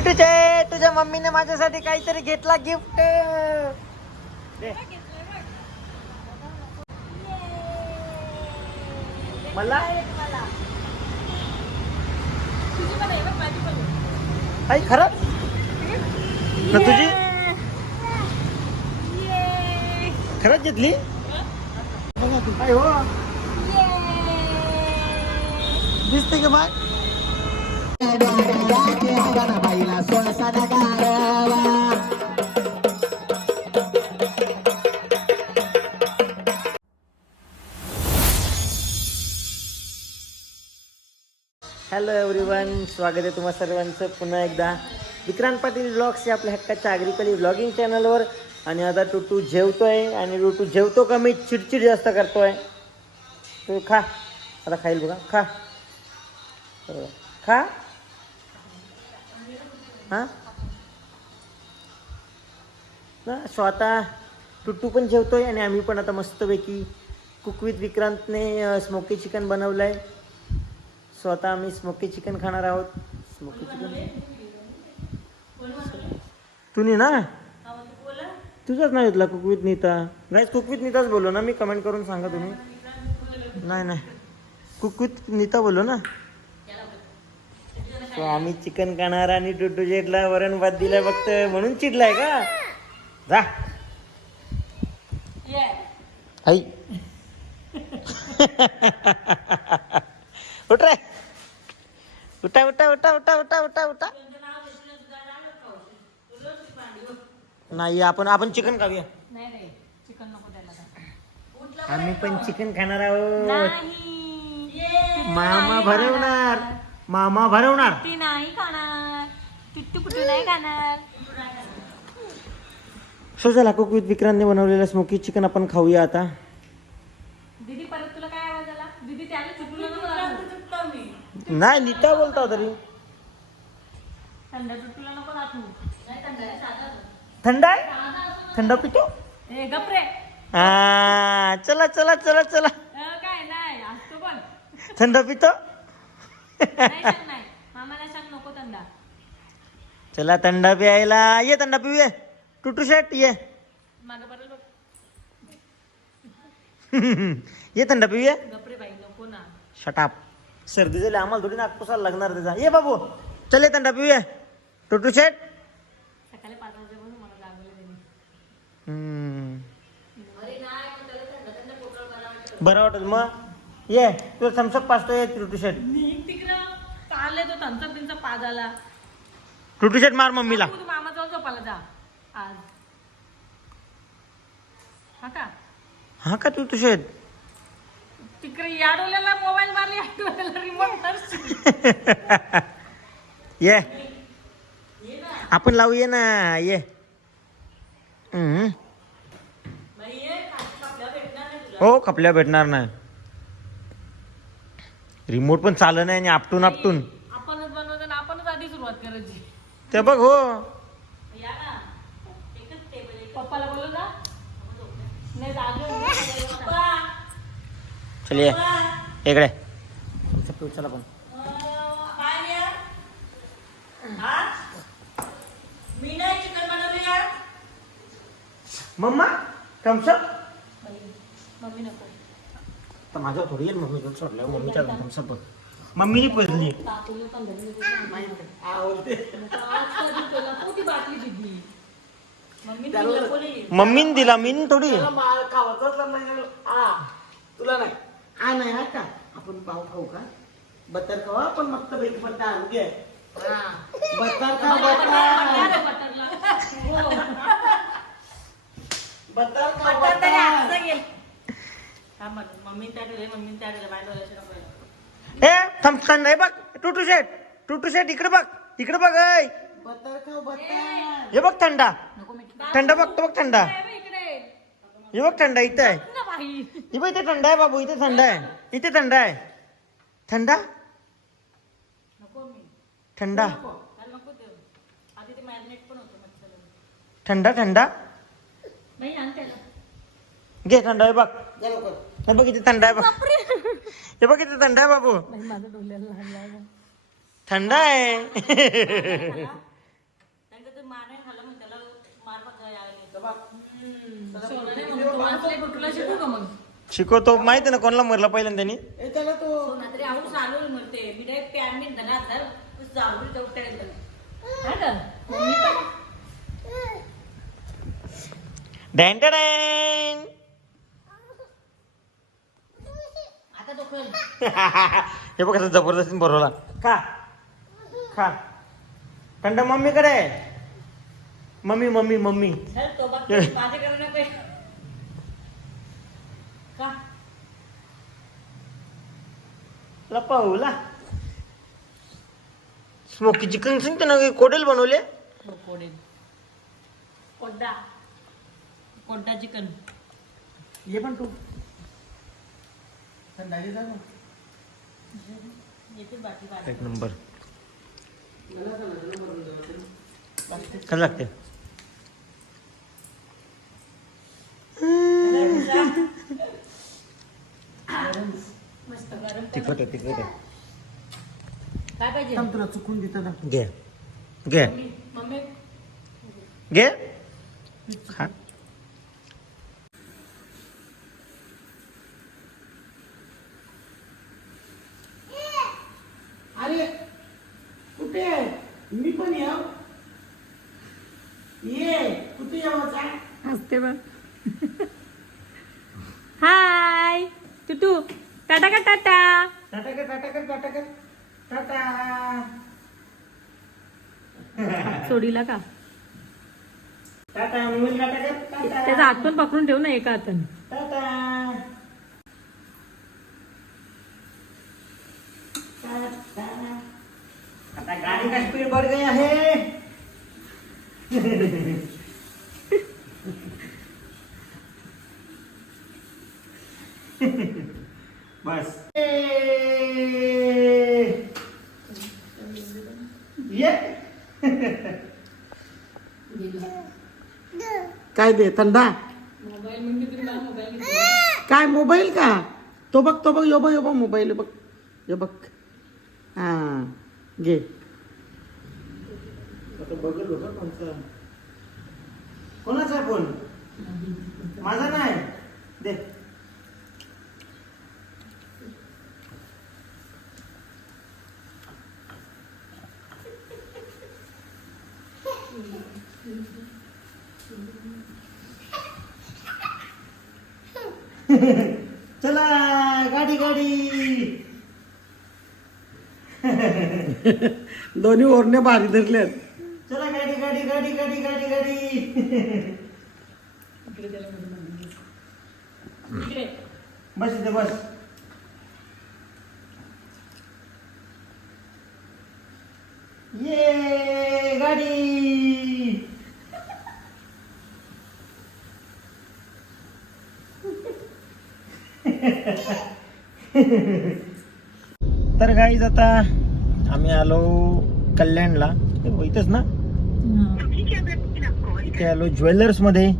टिटूचे तुझ्या मम्मीने माझ्यासाठी काहीतरी घेतला गिफ्ट मला? आई खरंच? ना तुझी? खरंच घेतली? हो. दिसते का बाय हॅलो एव्हरीवन स्वागत आहे तुम्हा सर्वांचं. पुन्हा एकदा विक्रांत पाटील ब्लॉग्स या आपल्या हक्काच्या अग्रिकली ब्लॉगिंग चॅनलवर आणि आता टुटू जेवतोय आणि टुटू जेवतो का मी चिडचिड जास्त करतोय. तू खा. आता खाईल बघा. खा. खा. हां? ना स्वतः टुट्टू पण जेवतोय आणि आम्ही पण आता मस्तपैकी कुकवित विक्रांतने स्मोकी चिकन बनवलं आहे स्वतः आम्ही स्मोकी चिकन खाणार आहोत. स्मोकी चिकन तुम्ही ना? तुझंच नाही घेतला कुक विथ नीता. नाही कुकविथ नीताच बोललो ना मी. कमेंट करून सांगा तुम्ही. नाही नाही. कुकवित नीता बोललो ना? So, आम्ही चिकन खाणार आणि टुटू जेटला वरण भात दिलाय फक्त म्हणून चिडलाय का? जा. आई. उठ रे. उठा उठा उठा उठा उठा उठा उठा. नाही आपण आपण चिकन खाऊया. आम्ही पण चिकन खाणार आहोत. मामा भरवणार. मामा भरवणार. ती नाही खाणार. किट्टू कुठू नाही खाणार. सो चला कुक विथ विक्रांतने बनवलेलं स्मोकी चिकन आपण खाऊया आता. दीदी परत तुला काय आवाज आला? दीदी त्याने चुकलं नको दाखवू. नाही नीता बोलता तरी. थंड तुला नको दाखवू नाही थंड आहे, साधा. थंड आहे? थंड पितो? ए गप रे. हा चला चला चला चला. काय नाही असतो पण. थंड पितो? नाही सांग नाही. मामाला सांग नको थंडा चला थंड प्यायला ये थंड पिऊये. टुटू शर्ट ये. माझं बरं बघ. ये थंड बाई नको ना. शटाप सर्दी झाली आम्हाला थोडी नागपुसाला लागणार त्याचा ये बाबू. चल ये थंड पिऊये. टुटू शर्ट. सकाळी पाच वाजेपासून मला जागवलं त्यांनी. हम्म. बरं वाटत मग ये. तुला थम्सअप पाचतो ये टुटू शर्ट. चालले तो थंचा पिंचा पाज आला टुटू शर्ट मार मम्मीला. तू मामा जाऊन झोपायला जा. आज. हा का? हा का टुटू शर्ट? तिकडे या डोल्याला मोबाईल मारली या डोल्याला रिमोट ये. आपण लावूया ना ये. हम्म. हो खपल्या भेटणार नाही. रिमोट पण चाललं नाही आणि आपटून आपटून. ते बघ हो. पप्पाला बोलू नाही चल ये. इकडे. चला पण मम्मा थम्सअप मम्मी नको. तर माझ्या थोडी येईल मम्मी सोडलं मम्मीच्या थम्सअप मम्मीने पण कोणी मम्मीने दिला मीन थोडी तुला नाही। हा नाही हा का आपण पाव खाऊ का? बटर खाऊ आपण मस्त पैकी बटर आणू घे बटर खा बटर बटर खा बटर मम्मी त्या मम्मी त्या ए थम्स थंड आहे बघ टुटू शेट टुटू शेट इकडे बघ इकडे बघ ऐ. बटर खाऊ बटर हे बघ थंडा. नको मी थंडा बघतो बघ थंडा. हे बघ थंडा इथं आहे. हे बघ इथे थंड आहे बाबू इथे थंड आहे. इथे थंड आहे. थंडा? नको मी. थंडा? त्याला नको देऊ. आधी ते मॅरिनेट पण होतं मच्छर थंडा थंडा? बाई आण त्याला. घे थंड आहे बघ. हे बघ किती थंड आहे बाबू हे बघ किती थंड आहे बाबू. थंड आहे. शिकवतो माहीत ना कोणला मरला पहिल्यांदा त्यांनी? त्याला तो डॅन हे बघ कसं जबरदस्तीने भरवला. खा. खा. कंड मम्मीकडे. आहे. Mummy mummy. मम्मी लपवला. स्मोकी चिकन सांगते ना कोडेल बनवले. कोडेल. कोड्डा कोड्डा चिकन. ये पण तू. संध्याकाळी जा एक नंबर. कसं लागते. मस्त गरम तिखट आहे तिखट आहे. काय पाहिजे? थांब तुला चुकून देतो ना घे. घे. घे खा अरे कुठे आहे मी पण या ये कुठे यावाचा हसते बघ हाय टुटू टाटा का टाटा टाटा कर टाटा कर टाटा कर टाटा आवडीला का? त्याचा हात पण पकडून ठेव ना एका हाताने. आता गाड़ी का स्पीड बढ़ गई है बस ये काय दे थंडा काय मोबाईल का? तो बघ तो बघ यो बघ यो बघ मोबाईल बघ. यो बघ. हा घे. कोणाचा फोन? माझा नाही. दे. चला गाडी गाडी. दोन्ही ओरणे भारी धरल्यात चला गाडी गाडी गाडी गाडी गाडी गाडी. बस इथे बस ये गाडी तर गाईज आता आम्ही आलो कल्याणला. इथंच ना? इथे आलो ज्वेलर्समध्ये.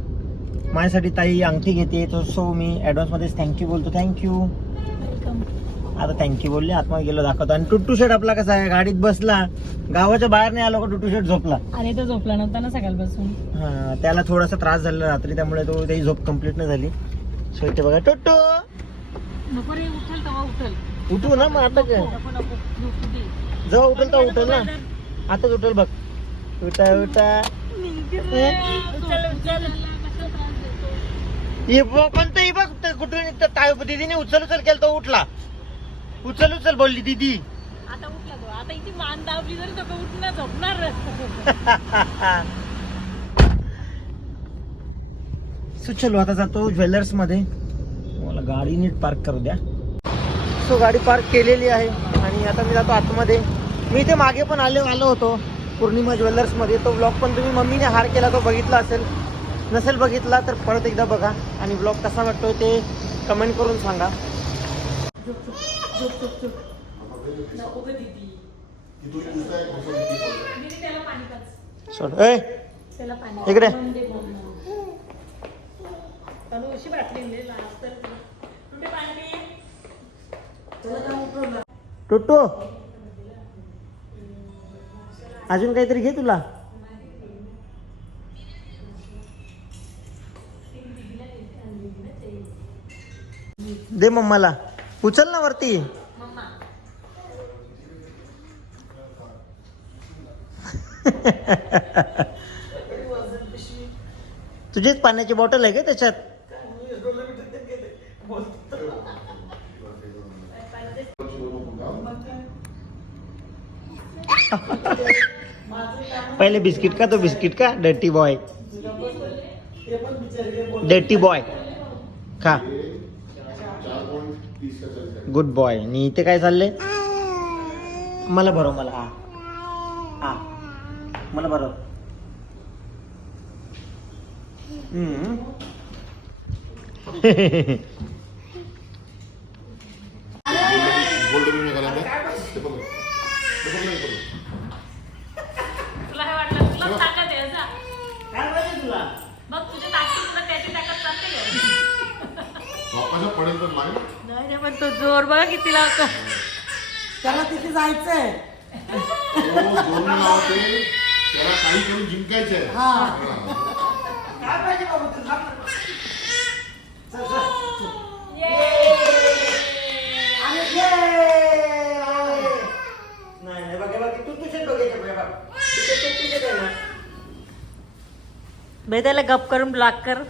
माझ्यासाठी ताई अंगठी घेते. तर सो मी ऍडव्हान्स मध्येच थँक्यू बोलतो. थँक्यू आता थँक्यू बोलले आतमध्ये गेलो दाखवतो. आणि टुट्टू शेट आपला कसा आहे? गाडीत बसला. गावाच्या बाहेर नाही आलो का टुट्टू शेट झोपला. आणि तो झोपला नव्हता ना सकाळपासून. हा त्याला थोडासा त्रास झाला रात्री त्यामुळे तो त्याची झोप कंप्लीट नाही झाली. सो इथे बघा टुट्टू! नको रे उठल तेव्हा उठल. उठू ना मग आता काय? नको नको झोपू दे. जेव्हा उठल तर उठल ना. आताच उठल बघ. उठा उठा. उचल उचल. हे ब- कोणतं हे बघ ते कुठून इथं ताय दिदीने उचल उचल केलं तो उठला. उचल उचल बोलली दीदी. आता उठला तो. आता इथे मान दाबली तरी तो उठणार झोपणार. सो चलो आता जातो ज्वेलर्समध्ये मला गाडी नीट पार्क करू द्या. सो गाडी पार्क केलेली आहे आणि आता मी जातो आतमध्ये. मी इथे मागे पण आले आलो होतो पौर्णिमा ज्वेलर्समध्ये. तो ब्लॉग पण तुम्ही मम्मीने हार केला तो बघितला असेल. नसेल बघितला तर परत एकदा बघा. आणि ब्लॉग कसा वाटतोय ते कमेंट करून सांगा. नको गं दीदी दीदी त्याला पाणी पाच सोड ए त्याला पाणी इकडे टोटो. अजून काहीतरी घे तुला. दे मम्माला. उचल ना वरती. तुझीच पाण्याची बॉटल आहे का त्याच्यात? पहिले बिस्किट का तो बिस्किट का डर्टी बॉय डर्टी बॉय खा। गुड बॉय आणि इथे काय चाललंय? मला भरव मला हा. हा. मला बरं गोल्ड विमे घालायला ते बघ ते बघ नाही बघ. तुला काय तुला ताकद आहे जा. बघ तुझ्या ताकद तुला त्याची ताकद नाही नाही रे पण तो जोर बघा किती लावतो. त्याला तिथे जायचंय. दोन लावते. त्याला काही करून जिंकायचं आहे हा. हा. आणि ये! नाही नाही बघा बघा तू तुझ्या डोक्याच्या बघा बघ. तिथे ते तुझ्यात आहे ना. बे त्याला गप करून ब्लॉक कर.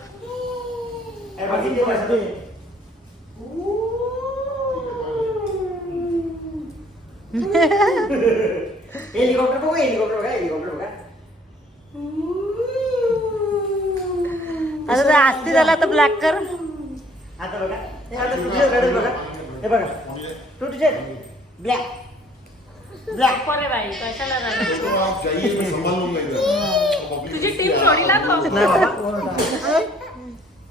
हेलिकॉप्टर बघू हेलिकॉप्टर बघा हेलिकॉप्टर बघा. आता आस्ती झाला तर ब्लॅक कर. आता बघा. हे आता तुझ्या गाडीत बघा. हे बघा. तू तुझे ब्लॅक ब्लॅक अरे बाई कशाला झालं तो आप जाइए मैं संभाल लूंगा इधर. Public तुझी टीम. सोडीला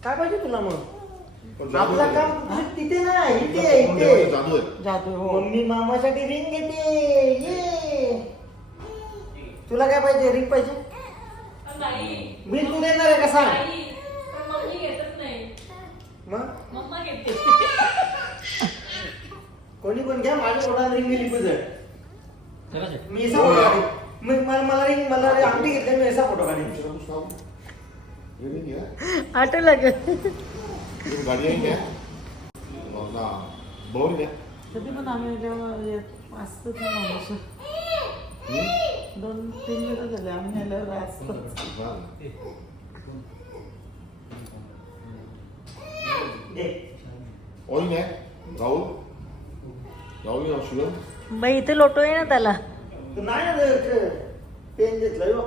काय पाहिजे तुला मग? आपलं. काम तिथे ना इथे इथे. जादू आहे? जातो हो. मम्मी मामासाठी रिंग घेते. ये. तुला काय पाहिजे? रिंग पाहिजे? बिल तू देणार आहे का सांग? मम्मी घेतच नाही. मग? कोणी पण घ्या माझ्या ओढा रिंग गेली तुझं. मी असा मला मला रिंग मला रे अंगठी घेतली मी असा फोटो काढीन. कुछ काम ये नहीं है ये है बोल है कधी पण आम्ही जेव्हा येत असतो ना माणूस दोन तीन मिनिटं झाले आम्ही आल्यावर असतो दे. और है राहुल राहुल ने और शिवम? बाई इथे लोटोय ना त्याला. नाही ना ते पेन हो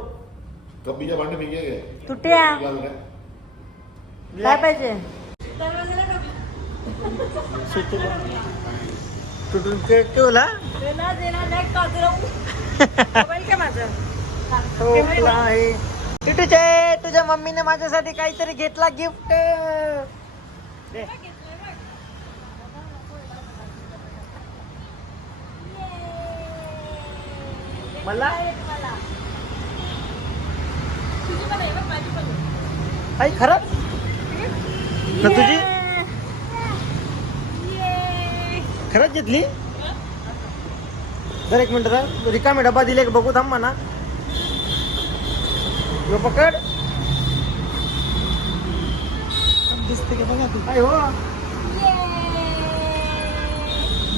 बांटे में तुट्या. काय पाहिजे? तुटून आहे. टिटूचे तुझ्या मम्मीने माझ्यासाठी काहीतरी घेतला गिफ्ट. मला? आई खरंच ना तुझी? खरंच घेतली? जर एक मिनिट जर रिकामे डब्बा दिले बघू थांब म्हणा. यो पकड. दिसते का बघा तू. काय हो.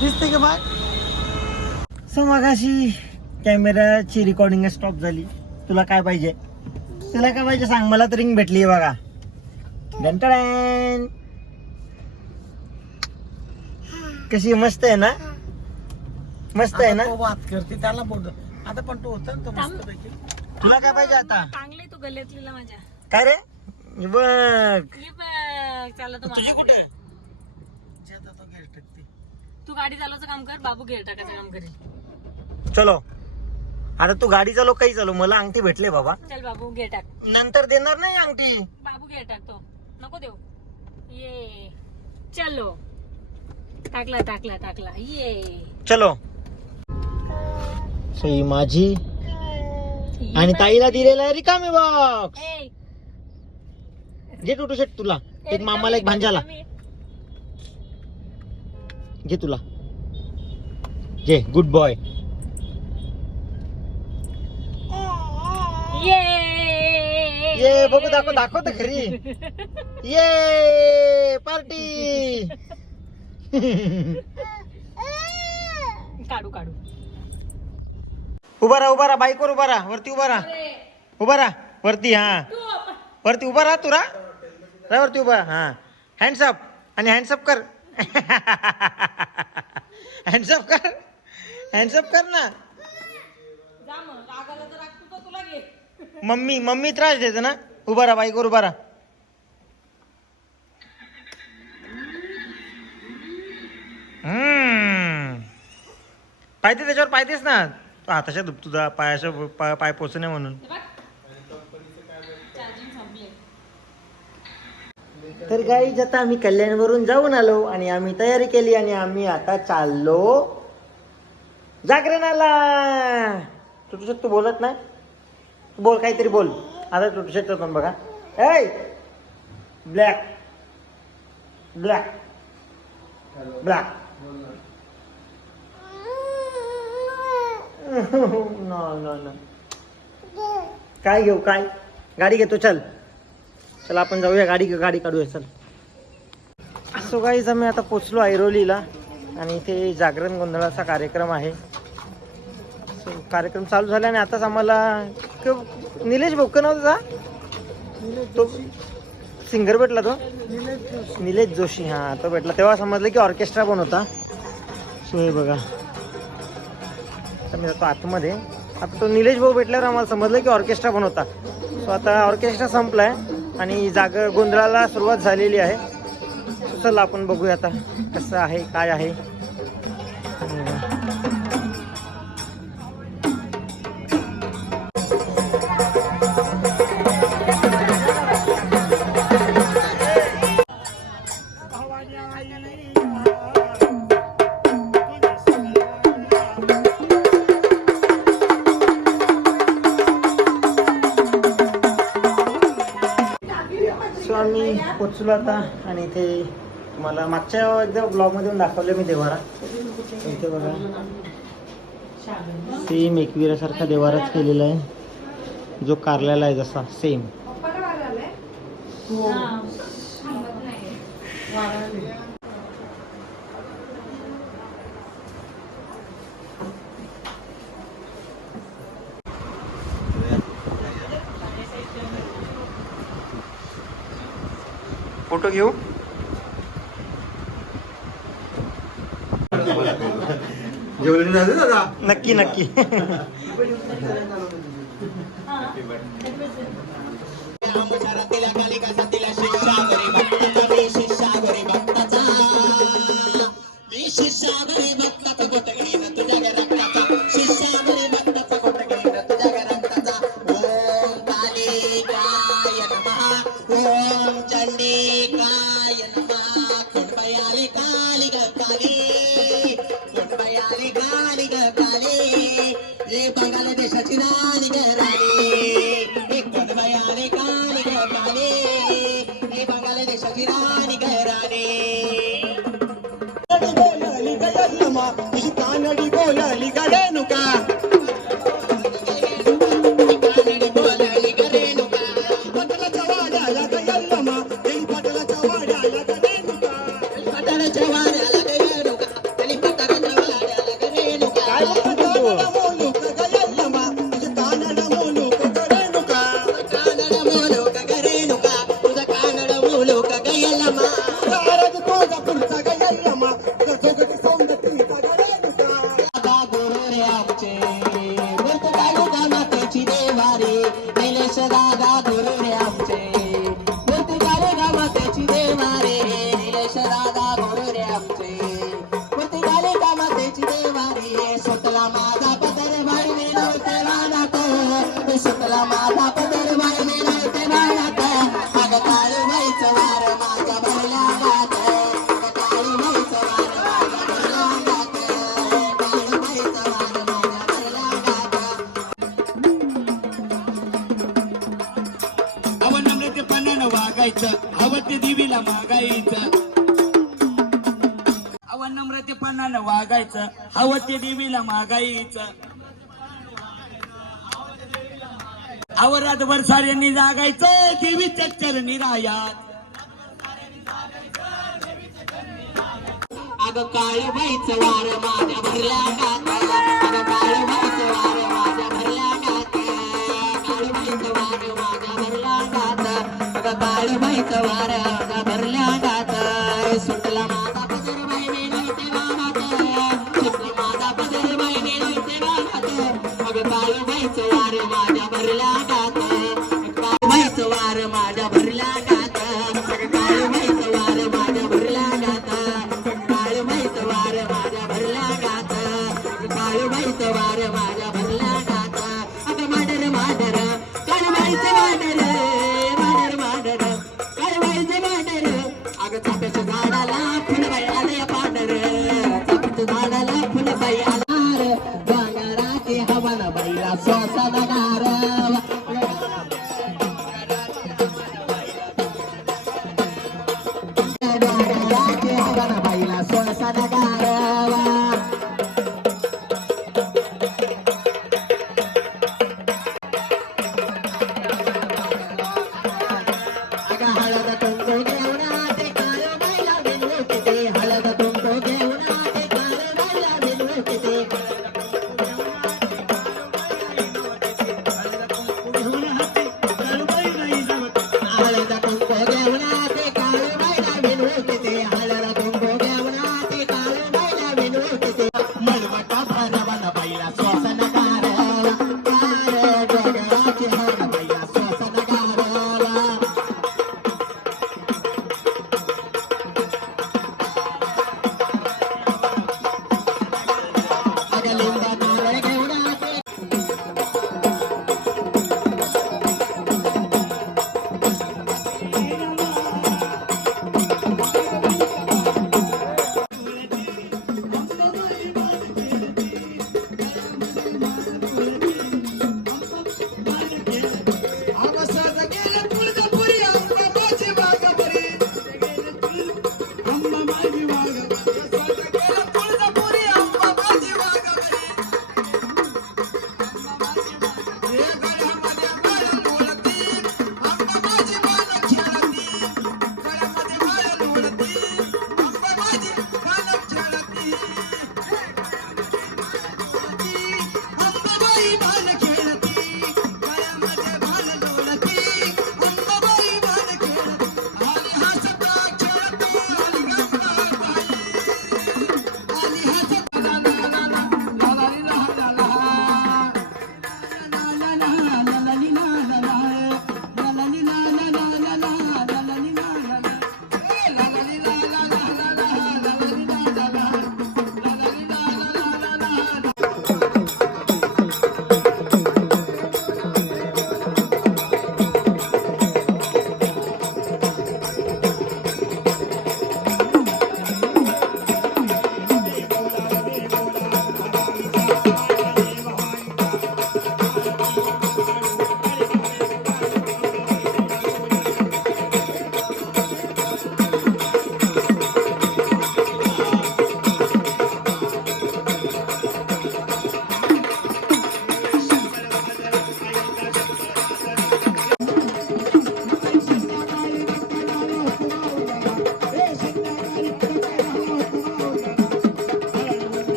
दिसते का बघ. समागाशी कॅमेराची रेकॉर्डिंग स्टॉप झाली. तुला काय पाहिजे? तुला काय पाहिजे सांग मला तर रिंग भेटली बघा. डंटडॅन. कशी मस्त आहे ना? मस्त आहे ना? बात करते त्याला बोल आता पण तो होता ना तो मस्त पैकी. तुला काय पाहिजे आता? चांगले तू गल्ल्यातलीला माझ्या. काय रे? बघ. ये बघ चालला तू तुझी कुठे? जे आता तो घेर टाकते तू गाडी चालवायचं काम कर बाबू घेर टाकायचं काम करेल. चलो. आता तू गाडी चालव काही चालव. मला अंगठी भेटले बाबा. चल बाबू घे टाक. नंतर देणार नाही अंगठी? बाबू घे टाकतो नको देऊ. ये. चलो. टाकला टाकला टाकला. ये. चलो. सो ही माझी आणि ताईला दिलेला रिकामी बॉक्स ए, घे टू शर्ट तुला. एक मामाला एक भांजाला. घे तुला. घे गुड बॉय ये। ये बघू दाखव दाखव तर खरी. ये पार्टी. काढू काढू. उभा राहा उभा राहा बाईकवर उभा राहा वरती उभा राहा. उभा राहा वरती हा. वरती उभा राहा तू राहा. राहा वरती उभा हा. हँड्सअप आणि हँड्सअप कर. हँड्सअप कर. हँड्सअप कर ना जा मग रागाला जर रागतो तर तुला घे मम्मी मम्मी त्रास देते ना? उभा राहा बाईकवर उभा राहा. हम्म. त्याच्यावर पाहिजेच ना. तू हाताच्या दुप तुझा पायाच्या पाय पोचू पोचणे म्हणून. तर गाईज आता आम्ही कल्याणवरून जाऊन आलो आणि आम्ही तयारी केली आणि आम्ही आता चाललो जागरणाला. तू तुटू शकतो बोलत नाही? बोल काहीतरी बोल. आता तुटू शकतो पण बघा. ऐ! ब्लॅक. ब्लॅक. ब्लॅक. काय घेऊ काय? गाडी घेतो चल. चल आपण जाऊया. गाडी गाडी काढूया चल. सो गाईज आम्ही आता पोचलो ऐरोलीला आणि इथे जागरण गोंधळाचा कार्यक्रम आहे. कार्यक्रम चालू झाला आणि आताच आम्हाला तो निलेश भोक्क नव्हता तो सिंगर भेटला तो? निलेश जोशी हा तो भेटला. तेव्हा समजलं की ऑर्केस्ट्रा पण होता. सो हे बघा. तर मी जातो आतमध्ये. आता तो निलेश भाऊ भेटल्यावर आम्हाला समजलं की ऑर्केस्ट्रा पण होता. सो आता ऑर्केस्ट्रा संपलाय आणि जाग गोंधळाला सुरुवात झालेली आहे. चला आपण बघूया आता कसं आहे काय आहे. पोचलो आता आणि इथे मला मागच्या एकदा ब्लॉगमध्ये येऊन दाखवलं मी देवारा. इथे बघा. सेम एकविरासारखा देवाराच केलेला आहे. जो कारल्याला आहे जसा सेम फोटो घेऊ? नक्की नक्की. देशाची गयल्लमा तुझी पणानं हवं ते देवीला मागायचं. हवं नम्रतेपणानं वागायचं हवं ते देवीला मागायचं. अव रातभर साऱ्यांनी जागायचं देवीच्या चरणी रायात अगं काळूबाईचं वार माझ्या भरल्या गात अगं काळूबाईचं वार. एक वारा भरल्या गात सुटला